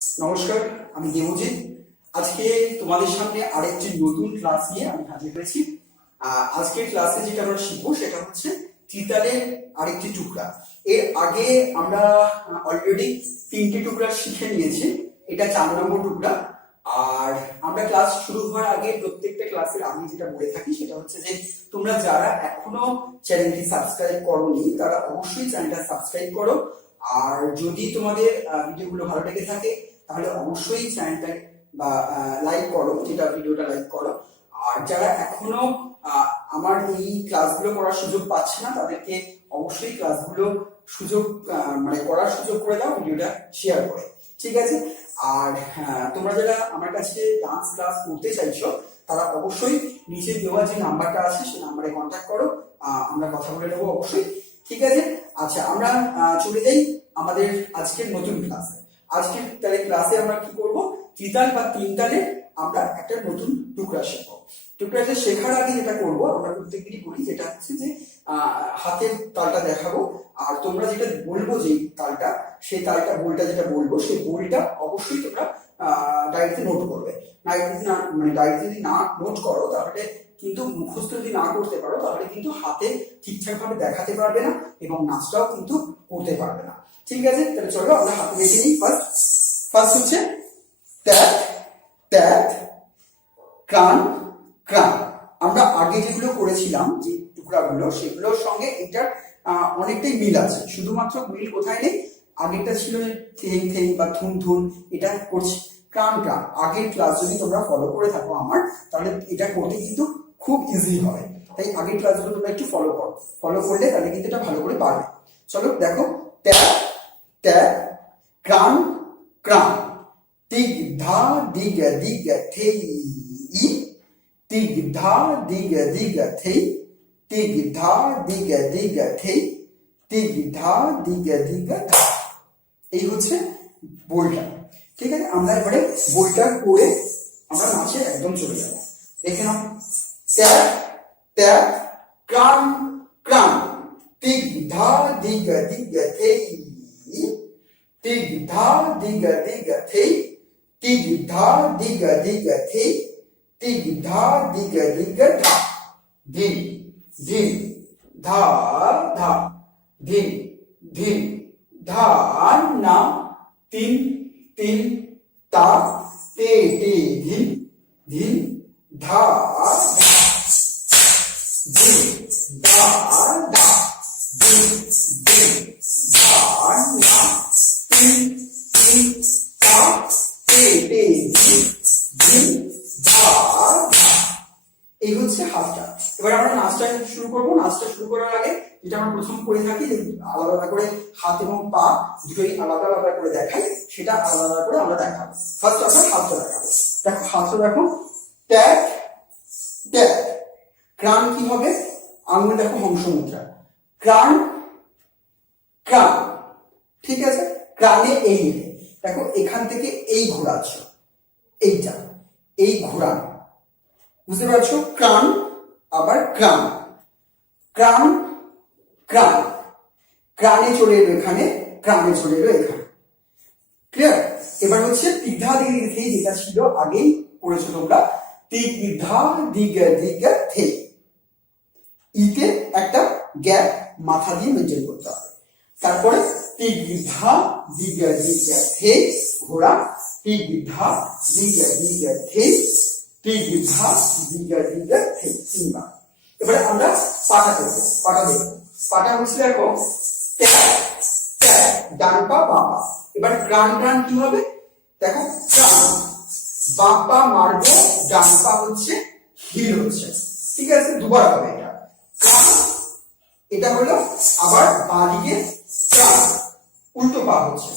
নমস্কার, আমি দেবজিৎ। আজকে তোমাদের সামনে আরেকটি নতুন ক্লাস নিয়ে আমি হাজির হয়েছি। আজকের ক্লাসে যেটা আমরা শিখবো সেটা হচ্ছে ত্রিতালের আরেকটি টুকরা। এর আগে আমরা অলরেডি 3টে টুকরা শিখে নিয়েছি, এটা 4 নম্বর টুকরা। আর আমরা ক্লাস শুরু হওয়ার আগে প্রত্যেকটা ক্লাসের আমি যেটা বলে থাকি সেটা হচ্ছে যে তোমরা যারা এখনো চ্যানেলটি সাবস্ক্রাইব করোনি তারা অবশ্যই চ্যানেলটা সাবস্ক্রাইব করো। আর যদি তোমাদের ভিডিওগুলো ভালো লেগে থাকে তাহলে অবশ্যই চ্যানেলটা বা লাইক করো, যেটা ভিডিওটা লাইক করো। আর যারা এখনো আমার এই ক্লাসগুলো করার সুযোগ পাচ্ছে না তাদেরকে অবশ্যই ক্লাসগুলো সুযোগ মানে করার সুযোগ করে দাও, ভিডিওটা শেয়ার করে। ঠিক আছে? আর তোমরা যারা আমার কাছে ডান্স ক্লাস করতে চাইছো তারা অবশ্যই নিচে দেওয়া যে নাম্বারটা আছে সেই নাম্বারে কন্ট্যাক্ট করো, আমরা কথা বলে নেবো অবশ্যই। ঠিক আছে? আচ্ছা, আমরা চলে যাই আমাদের আজকের নতুন ক্লাসে। আজকের ক্লাসে আমরা কি করব, ত্রিতাল বা তিন তালে আমরা একটা নতুন টুকরা শিখবো। টুকরাটা শেখার আগে যেটা করব, আমরা প্রত্যেকদিনই করি, যেটা হচ্ছে যে হাতের তালটা দেখাবো আর তোমরা যেটা বলবো যে তালটা, সেই তালটা বোলটা যেটা বলবো সেই বোলটা অবশ্যই তোমরা ডায়েরিতে নোট করবে। ডায়েরিতে যদি না নোট করো তাহলে কিন্তু মুখস্থ যদি না করতে পারো তাহলে কিন্তু হাতে ঠিকঠাক ভাবে দেখাতে পারবে না এবং নাচটাও কিন্তু করতে পারবে না। ঠিক আছে? তাহলে চলো আমরা হাতে দেখে নিই। ফার্স্ট হচ্ছে ট্যাক ট্যাক, ক্রান ক্রান। আমরা আগে যেগুলো করেছিলাম যে টুকরাগুলো সেগুলোর সঙ্গে এটার অনেকটাই মিল আছে, শুধুমাত্র মিল কোথায় নেই, আগেরটা ছিল থেই থেই বা থুন থুন, এটা করছি ক্রান ক্রান। আগের ক্লাস যদি তোমরা ফলো করে থাকো আমার, তাহলে এটা করতে কিন্তু খুব ইজি হবে। তাই আগের ক্লাসগুলো তোমরা একটু ফলো করো, ফলো করলে তাহলে কিন্তু এটা ভালো করে পারবে। চলো দেখো, ট্যাক ট্যাক, ক্রান ক্রান, টিক ধা দিগ দিগ থেই, টিক ধা দিগ দিগ থেই, টিক ধা দিগ দিগ থেই, টিক ধা দিগ দিগ ধা। এই হচ্ছে বইটা। ঠিক আছে? আমরা এবারে বইটা করে আমরা নাচে একদম চলে যাবো। দেখে নাও, ট্যাক ট্যাক, ক্রান ক্রান, টিক ধা দিগ দিগ থেই, টিক ধা দিগ দিগ থেই, টিক ধা দিগ দিগ থেই, টিক ধা দিগ দিগ ধা। ধিন ধিন ধা ধা, ধিন ধিন ধা না, তিন তিন তা, তে তে ধিন ধিন ধা ধা, ধিন ধা ধা, ধিন ধিন ধা না, তিন তিন তা, তে তে ধিন ধিন ধা ধা। এই হচ্ছে হাতটা। এবার আমরা নাচটা শুরু করবো। নাচটা শুরু করার আগে যেটা আমরা প্রথম করে থাকি, আলাদা আলাদা করে হাত এবং পা দুটোই আলাদা আলাদা করে দেখাই, সেটা আলাদা আলাদা করে আমরা দেখাবো। ফার্স্ট আমরা হাতটা দেখাবো। দেখো হাতটা দেখো, ট্যাক ট্যাক। ক্রান কি হবে, আঙুল দেখো হংস মুদ্রা, ক্রান ক্রান। ঠিক আছে? ক্রানে এই দেখো এখান থেকে এই ঘোরাচ্ছ, এইটা এই ঘোরানো, বুঝতে পারছো? ক্রান আবার ক্রান, ক্রান ক্রান, ক্রানে চলে এলো এখানে, ক্রানে চলে এলো এখানে। ক্লিয়ার? এবার হচ্ছে তিধা দিগ থেই, যেটা ছিল আগেই পড়েছো তোমরা, তিধা দিগ দিগ থেই। ইতে একটা গ্যাপ মাথা দিয়ে মেনটেন করতে হবে। তারপরে তিধা দিগ দিগ থেই, ঘোড়া, তিধা দিগ দিগ থেই, তিধা দিগ দিগ থেই, তিনবার। এবারে আমরা পাটা করবো। পাটা দেখবো, পাটা হচ্ছে দেখো ট্যাক ট্যাক, ডান পা বাঁ পা। এবার ক্রান ক্রান কি হবে, দেখো ক্রান, বাঁ পা মারবো, ডান পা হচ্ছে হিল হচ্ছে। ঠিক আছে? দুবার হবে এটা ক্রান, এটা হলো আবার বাঁ দিকে ক্রান, উল্টো পা হচ্ছে,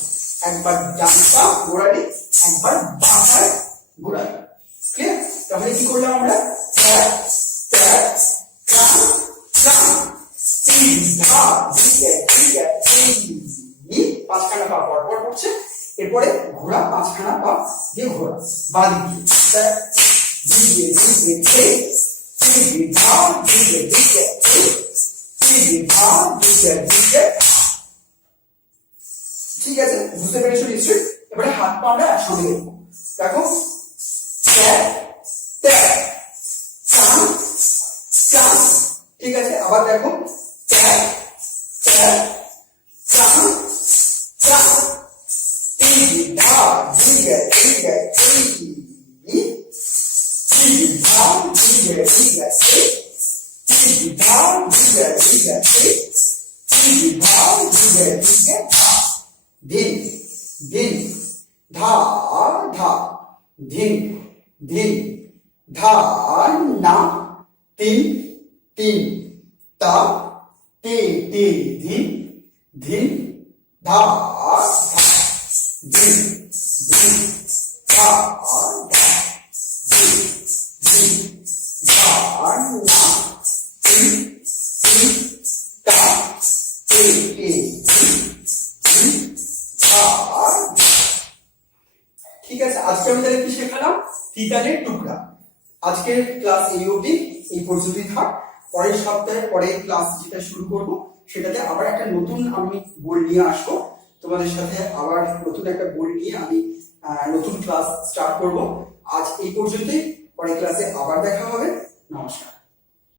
একবার ডান পা ঘোরালি, একবার বাঁ পায়ে ঘোরালি। ক্লিয়ার? তাহলে কি করলাম আমরা, ট্যাক ট্যাক, ক্রান ক্রান, তিধা দিগ দিগ থেই, পাঁচখানা পা পরপর পড়ছে। এরপরে ঘোড়া, পাঁচখানা পা দিয়ে ঘোড়া বাঁ দিকে, দিগে দিগে থেই, তিধা দিগ দিগ থেই, তিধা দিগ দিগ। ঠিক আছে? বুঝতে পেরেছো নিশ্চয়ই? এবারে হাত পা আমরা একসঙ্গে দেখবো। দেখো ট্যাপ ট্যাপ চান চান, ঠিক আছে। আবার দেখো ট্যাপ ট্যাপ চান চান, ধা দিগে দিগে ধা দিগে দিগে ধা দিগে দিগে ধা দিগে দিগে ধা, ধিন ধিন ধা ধা ধিন ধিন ধা না তিন তিন তা তে তে ধিন ধিন ধা ধা ধিন ধিন ধা ধা ধিন ধিন ধা না তিন তিন তা তে তে ধিন ধা। ঠিক আছে, আজকে আমি তাহলে কি শেখালাম? তিতালের টুকরা। আজকের ক্লাস এই অবধি, এই পর্যন্তই থাক। পরের সপ্তাহে পরের ক্লাস যেটা শুরু করব সেটাতে আবার একটা নতুন আমি বই নিয়ে আসবো তোমাদের সাথে, আবার নতুন একটা বই নিয়ে আমি নতুন ক্লাস স্টার্ট করব। আজ এই পর্যন্তই, পরের ক্লাসে আবার দেখা হবে। নমস্কার।